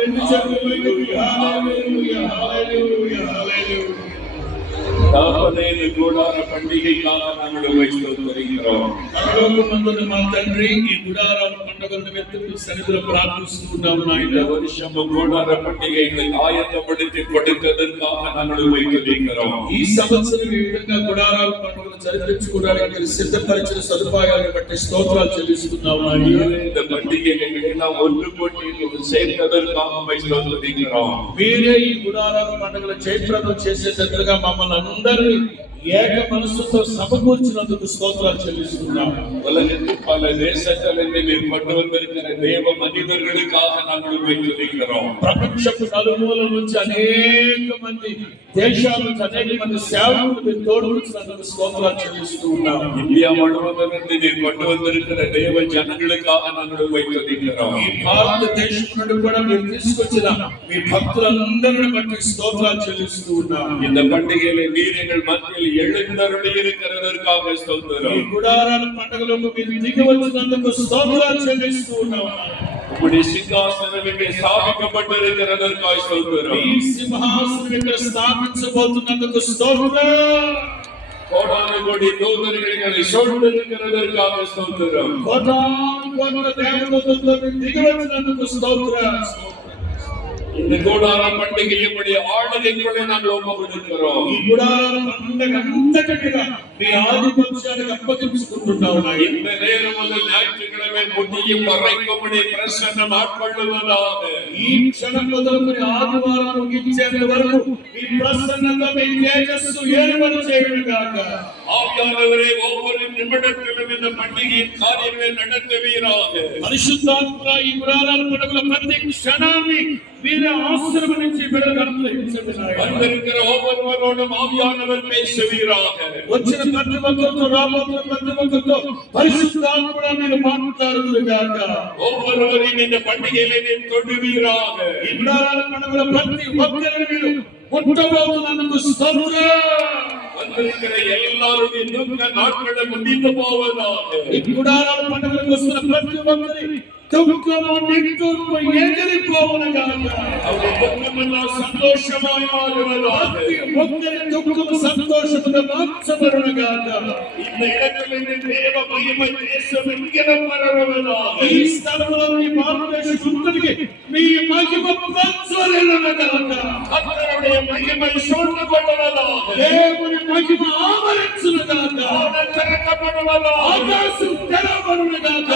రెండు చేతులు పైకి హల్లెలూయా హల్లెలూయా హల్లెలూయా. தாவனேது கூடார பண்டிகைக்காக நாங்கள் உம்மை ஸ்தோத்திரிக்கிறோம். పరలోకమందున్న మా తండ్రి, ఈ గుడారాల పండుగలను వెతుకు సన్నిధిలో ప్రార్థిస్తున్నాము నాయన. இந்த வருஷம் கூடார பண்டிகைக்கு ஆயத்தப்படுத்தி கொடுத்ததற்காக நாங்கள் உம்மை துதிக்கிறோம். ఈ సంవత్సరం ఈ విధంగా గుడారాల పండుగను జరిపించుకోవడానికి మీరు సిద్ధపరిచిన సదుపాయాలను బట్టి స్తోత్రాలు చెల్లిస్తున్నాము నాయన. இந்த பண்டிகைகளை எல்லாம் ஒன்று கூட்டி சேர்த்ததற்காக உம்மை ஸ்தோத்திரிக்கிறோம். మీరే ఈ గుడారాల పండుగల జయప్రదం చేసేటట్లుగా మమ్మల్ని అందరినీ ఏక మనసుతో సమకూర్చినందుకు స్తోత్రాలు చెల్లిస్తున్నాము. உலகத்தில் பல தேசங்களில் நீர் கொண்டு வந்திருக்கிற தேவ மனிதர்களுக்காக நாங்கள் உம்மை துதிக்கிறோம். ప్రపంచపు నలుమూల నుంచి అనేక మంది దేశాల నుంచి అనేక మంది సేవకులు మీరు తోడుకొచ్చినందుకు స్తోత్రాలు చెల్లిస్తూ ఉన్నాము. இந்தியா முழுவதிலிருந்து நீர் கொண்டு வந்திருக்கிற தேவ ஜனங்களுக்காக நாங்கள் உம்மை துதிக்கிறோம். ఈ భారతదేశం నుండి కూడా మీరు తీసుకొచ్చిన మీ భక్తులందరిని బట్టి స్తోత్రాలు చెల్లిస్తూ ఉన్నాము. இந்த பண்டிகையில நீர் எங்கள் மத்தியில் எழுந்தருளி இருக்கிறதற்காக ஸ்தோத்திரம். ఈ గుడారాల పండుగలకు మీరు దిగి వచ్చినందుకు స్తోత్రాలు చెల్లిస్తూ ఉన్నాము. உம்முடைய சிங்காசனம் இங்கே ஸ்தாபிக்கப்பட்டிருக்கிறதற்காக ஸ்தோத்திரம். ఈ సింహాసనం ఇక్కడ స్థాపించబోతున్నందుకు స్తోత్రం. கோடானு கோடி தூதர்களை சூழ்ந்திருக்கிறதற்காக ஸ்தோத்திரம். కోటాను కోట్ల దేవదూతలతో మీరు దిగి వచ్చినందుకు స్తోత్రం. இந்த கூடார பண்டிகை எப்படி ஆளுகைக்குள்ளே நாங்கள் ஒப்புக்கொடுக்கிறோம். ఈ గుడారాల పండుగ అంతటిగా మీ ఆధిపత్యానికి అప్పగించుకుంటున్నాము. இந்த நேரம் முதல் ஞாயிற்றுக்கிழமை முடியும் வரைக்கும் பிரசன்னம் ஆட்கொள்ளுவதாக. ఈ క్షణం మొదలుకొని ఆదివారం ముగించేంత వరకు మీ ప్రసన్నత, మీ తేజస్సు ఏర్పడి చేయను గాక. ஆவியானவரே, ஒவ்வொரு நிமிடத்திலும் இந்த பண்டிகையின் காரியங்களை நடத்துவீராக. పరిశుద్ధాత్మ ఈ గుడారాల పండుగల ప్రతి క్షణాన్ని మీరే ఆశీర్వదించి బిడ్డలకు అనుగ్రహించండి నాయనా. வந்திருக்கிற ஒவ்வொருவரோடும் ஆவியானவர் பேசுவீராக. వచ్చిన ప్రతి ఒక్కరితో, రాబోతున్న ప్రతి ఒక్కరితో పరిశుద్ధాత్మ మీరు మాట్లాడుదురు గాక. ஒவ்வொருவரையும் இந்த பண்டிகையிலே நீர் தொடுவீராக. ఈ గుడారాల పండుగల ప్రతి ఒక్కరిని మీరు ముట్టబోతున్నందుకు స్తోత్రం. வந்திருக்கிற எல்லாருடைய துக்க நாட்களை முடிந்து போவதாக. ఈ గుడారాల పండుగలకు వస్తున్న ప్రతి ఒక్కరి దుఃఖము నిట్టూర్పు ఎగిరిపోవును గాక. அவருடைய துக்கமெல்லாம் சந்தோஷமாய் மாறுவதாக. ప్రతి ఒక్కరి దుఃఖము సంతోషముగా మార్చబడును గాక. இந்த இடத்தில் இந்த தேவ மகிமை தேசம் எங்கிடம் பரவுவதாக. ఈ స్థలంలో మీ భారతదేశంతటికి మీ మహిమ పంచలేను గాక. கர்த்தருடைய மகிமை சூழ்ந்து கொள்வதாக. దేవుని మహిమ ఆవరించును గాక. வானம் திறக்கப்படுவதாக. ఆకాశం తెరవబడును గాక.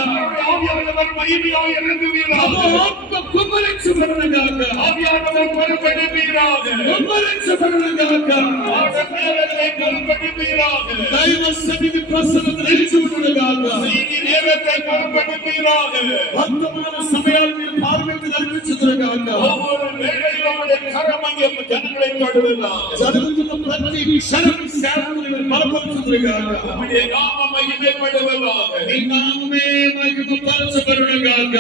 ஆவியானவர் மகிமையாய் இறங்குவீராக. ఆత్మ కుమ్మరించబడును గాక. ஆவியானவர் பொறுப்பெடுப்பீராக. కుమ్మరించబడును గాక. அவர் நேரத்தை பொறுப்பெடுப்பீராக. దైవ సన్నిధి ప్రసన్నత నిలిచిబడును గాక. நீதி நேரத்தை பொறுப்பெடுப்பீராக. వర్తమాన సమయాలు మీరు పాల్గొని నడిపించుదురు గాక. ஒவ்வொரு வேளையிலும் அவருடைய கரமங்கிய ஜனங்களை தொடுவதாக. జరుగుతున్న ప్రతి క్షణం సేవకులు మీరు బలపరుచుదురు గాక. அவருடைய நாம மகிமைப்படுவதாக. మీ నామమే మహిమపరచబడును గాక.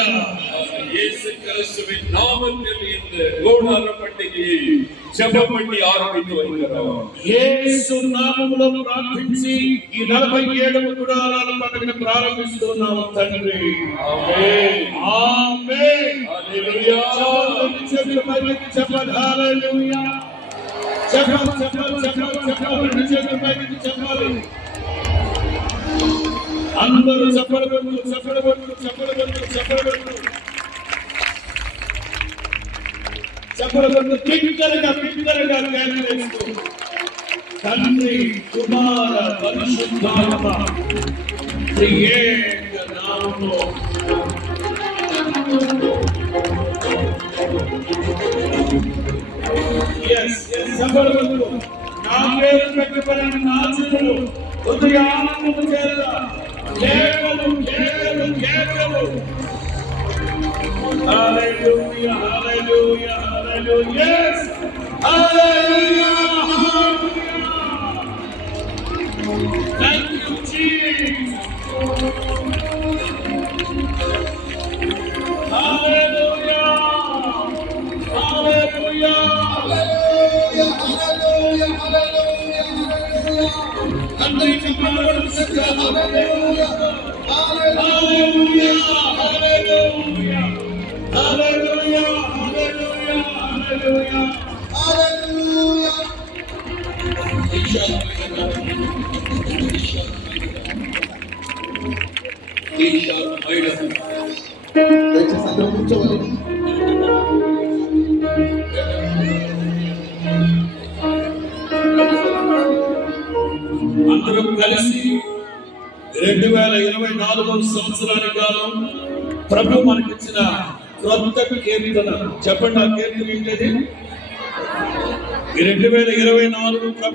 இயேசு கிறிஸ்துவின் நாமத்தில் இந்த கூடார பண்டிகையை ஜெபம் பண்ணி ஆரம்பித்து வருகிறோம். యేసు నామములో ప్రార్థించి ఈ 47వ గుడారాల పండుగను ప్రారంభిస్తున్నాము తండ్రి. ఆమేన్. ఆమేన్. హల్లెలూయా. చెప్పాలి హల్లెలూయా. చెప్పాలి. అందరూ చెప్పడబడులు. బిగ్గరగా కేకలేస్తూ తండ్రి, కుమార, పరిశుద్ధాత్మ త్రియేక నామములో చెప్పడబడులు. నా పేరు పెట్టబడిన నా జనులు కొద్దిగా ఆనందము చేత కేకలు. Hallelujah, hallelujah, hallelujah. Yes. Hallelujah, hallelujah. Thank you, Jesus. Hallelujah. Hallelujah. Hallelujah, hallelujah, hallelujah. అందరి చెప్పాలి. Hallelujah. Hallelujah, hallelujah. Hallelujah, hallelujah. దయచేసి అందరూ కూర్చోవాలి. అందరం కలిసి 2024 సంవత్సరానికి గాను ప్రభు మనకిచ్చిన క్రొత్త కీర్తన చెప్పండి. ఆ కీర్తన ఏంటది? 2024 ప్రభు